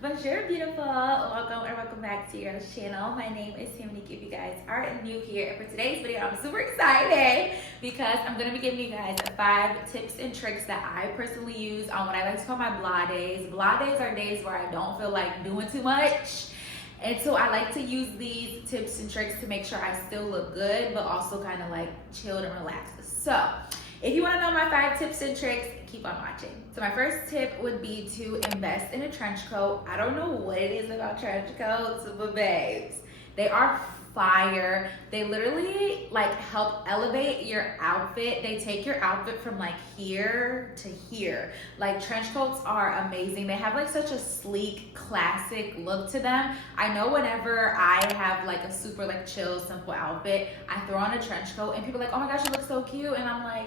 Bonjour, beautiful. Welcome back to your channel. My name is Taminique. If you guys are new here, and for today's video, I'm super excited because I'm gonna be giving you guys 5 tips and tricks that I personally use on what I like to call my blah days. Blah days are days where I don't feel like doing too much. And so I like to use these tips and tricks to make sure I still look good, but also kind of like chilled and relaxed. So if you want to know my 5 tips and tricks, keep on watching. So my first tip would be to invest in a trench coat. I don't know what it is about trench coats, but babes, they are fire. They literally like help elevate your outfit. They take your outfit from like here to here. Like trench coats are amazing. They have like such a sleek, classic look to them. I know whenever I have like a super like chill, simple outfit, I throw on a trench coat and people are like, oh my gosh, you look so cute. And I'm like,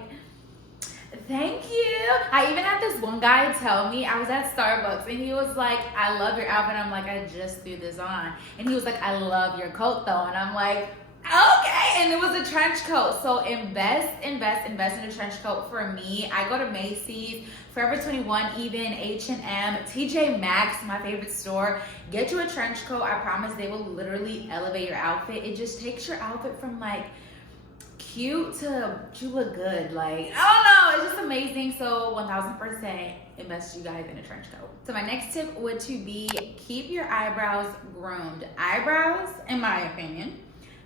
thank you. I even had this one guy tell me, I was at Starbucks and he was like, I love your outfit. I'm like, I just threw this on. And he was like, I love your coat though. And I'm like, okay. And it was a trench coat. So invest in a trench coat. For me, I go to Macy's, Forever 21, even H&M, TJ Maxx, my favorite store. Get you a trench coat. I promise they will literally elevate your outfit. It just takes your outfit from like cute to you look good. Like, I don't know, it's just amazing. So 1000% invest you guys in a trench coat. So my next tip would to be keep your eyebrows groomed. Eyebrows, in my opinion,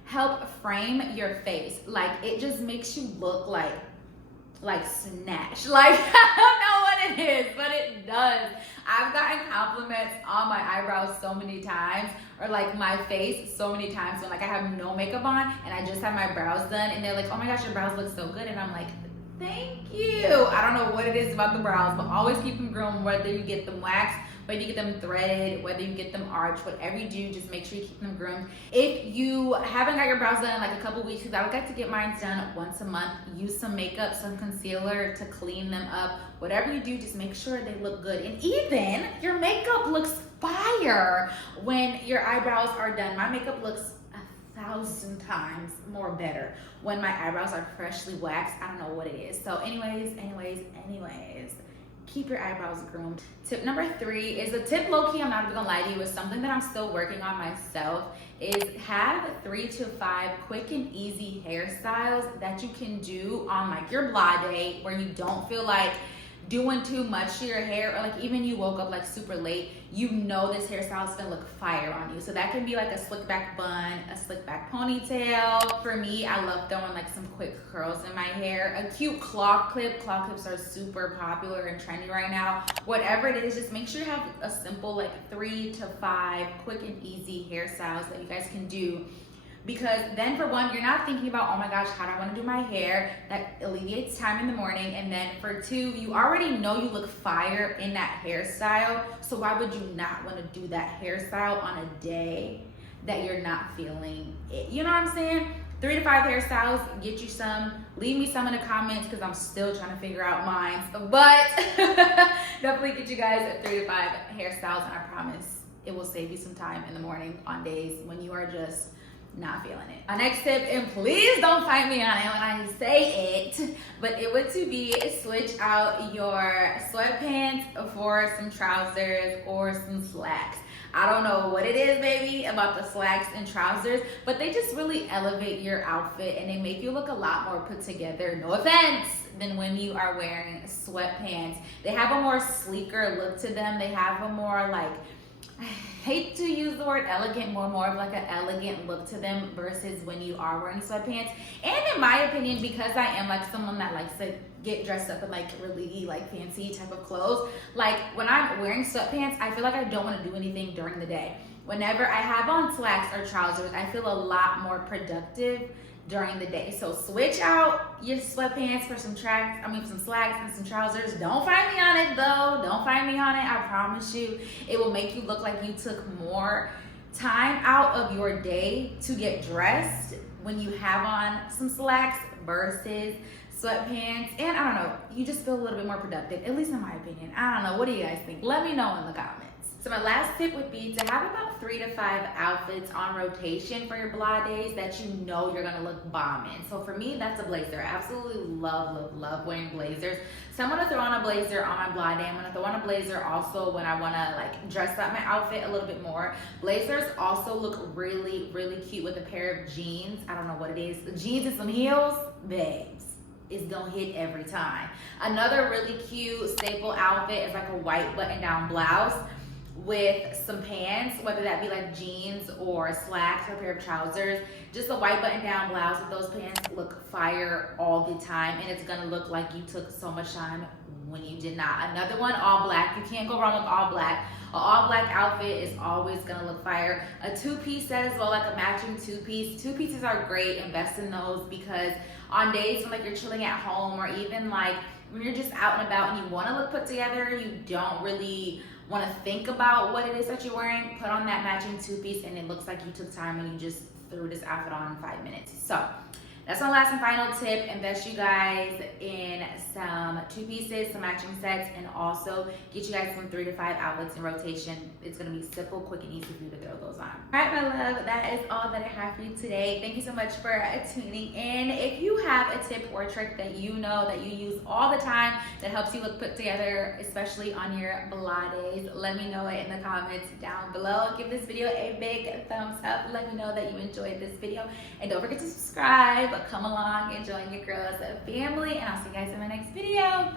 help frame your face. Like it just makes you look like snatch. Like I don't know what it is, but it does. I've gotten compliments on my eyebrows so many times, or like my face so many times when like I have no makeup on and I just have my brows done and they're like, oh my gosh, your brows look so good. And I'm like, thank you. I don't know what it is about the brows, but always keep them groomed, whether you get them waxed, whether you get them threaded, whether you get them arched, whatever you do, just make sure you keep them groomed. If you haven't got your brows done in like a couple weeks, because I would like to get mine done once a month, use some makeup, some concealer to clean them up. Whatever you do, just make sure they look good. And even your makeup looks fire when your eyebrows are done. My makeup looks 1,000 times more better when my eyebrows are freshly waxed. I don't know what it is. So anyways, keep your eyebrows groomed. Tip number 3 is a tip low-key, I'm not even gonna lie to you, it's something that I'm still working on myself, is have 3 to 5 quick and easy hairstyles that you can do on like your blah day where you don't feel like doing too much to your hair, or like even you woke up like super late, you know this hairstyle is gonna look fire on you. So that can be like a slick back bun, a slick back ponytail. For me, I love throwing like some quick curls in my hair, a cute claw clip. Claw clips are super popular and trendy right now. Whatever it is, just make sure you have a simple like 3 to 5 quick and easy hairstyles that you guys can do. Because then for one, you're not thinking about, oh my gosh, how do I want to do my hair? That alleviates time in the morning. And then for 2, you already know you look fire in that hairstyle. So why would you not want to do that hairstyle on a day that you're not feeling it? You know what I'm saying? 3 to 5 hairstyles, get you some. Leave me some in the comments because I'm still trying to figure out mine. But definitely get you guys 3 to 5 hairstyles, and I promise it will save you some time in the morning on days when you are just not feeling it. My next tip, and please don't fight me on it when I say it, but it would to be switch out your sweatpants for some trousers or some slacks. I don't know what it is, baby, about the slacks and trousers, but they just really elevate your outfit and they make you look a lot more put together, no offense, than when you are wearing sweatpants. They have a more sleeker look to them. They have a more like, I hate to use the word elegant, more of like an elegant look to them versus when you are wearing sweatpants. And in my opinion, because I am like someone that likes to get dressed up in like really like fancy type of clothes, like when I'm wearing sweatpants, I feel like I don't want to do anything during the day. Whenever I have on slacks or trousers, I feel a lot more productive during the day. So switch out your sweatpants for some some slacks and some trousers. Don't fight me on it though. Don't fight me on it. I promise you, it will make you look like you took more time out of your day to get dressed when you have on some slacks versus sweatpants. And I don't know, you just feel a little bit more productive, at least in my opinion. I don't know, what do you guys think? Let me know in the comments. So my last tip would be to have about 3 to 5 outfits on rotation for your blah days that you know you're gonna look bomb in. So for me, that's a blazer. I absolutely love wearing blazers. So I'm gonna throw on a blazer on my blah day. I'm gonna throw on a blazer also when I wanna like dress up my outfit a little bit more. Blazers also look really cute with a pair of jeans. I don't know what it is. Jeans and some heels, babes. It's gonna hit every time. Another really cute staple outfit is like a white button-down blouse with some pants, whether that be like jeans or slacks or a pair of trousers. Just a white button-down blouse with those pants look fire all the time, and it's gonna look like you took so much time when you did not. Another one, all black. You can't go wrong with all black. An all black outfit is always gonna look fire. A two-piece set as well, like a matching two-piece. Two pieces are great. Invest in those because on days when like you're chilling at home, or even like when you're just out and about and you want to look put together, you don't really want to think about what it is that you're wearing, put on that matching two-piece and it looks like you took time and you just threw this outfit on in 5 minutes. So that's my last and final tip. Invest you guys in some two pieces, some matching sets, and also get you guys some 3 to 5 outfits in rotation. It's gonna be simple, quick, and easy for you to throw those on. All right, my love, that is all that I have for you today. Thank you so much for tuning in. If you have a tip or a trick that you know that you use all the time that helps you look put together, especially on your blah days, let me know it in the comments down below. Give this video a big thumbs up. Let me know that you enjoyed this video, and don't forget to subscribe. Come along and join your girls family, and I'll see you guys in my next video.